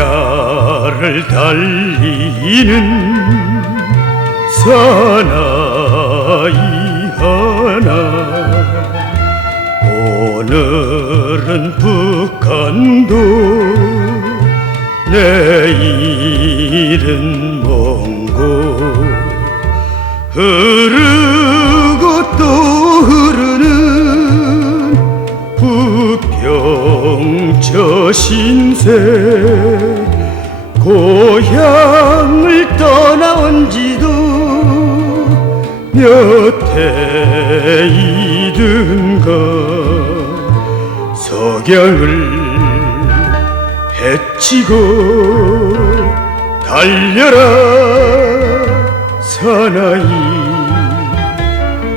광야를 달리는 사나이 하나. 오늘은 북 한도 내일은 몽고. 흐르고 또 흐르는 부평 신세. 고향을 떠나온 지도 몇 해이든가. 석양을 해치고 달려라 사나이.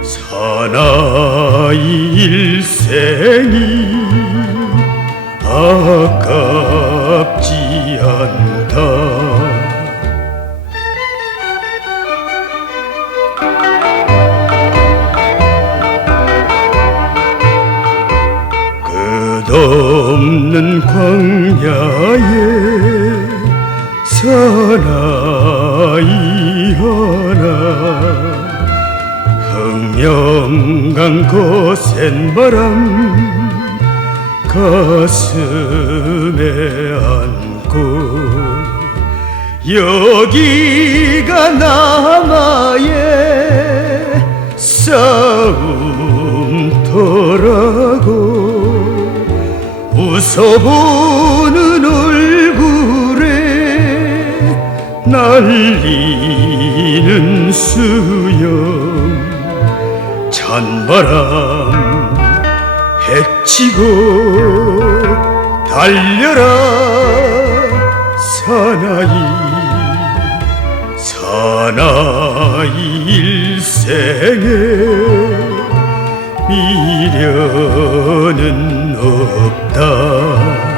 사나이 일생이 아깝지 않다 끝없는 광야에 사나이 하나. 흥명강 거센 바람 가슴에 안고 여기가 남아의 싸움터라고 웃어보는 얼굴에 날리는 수염 찬바람 해치고 달려라 사나이 사나이 일생에 미련은 없다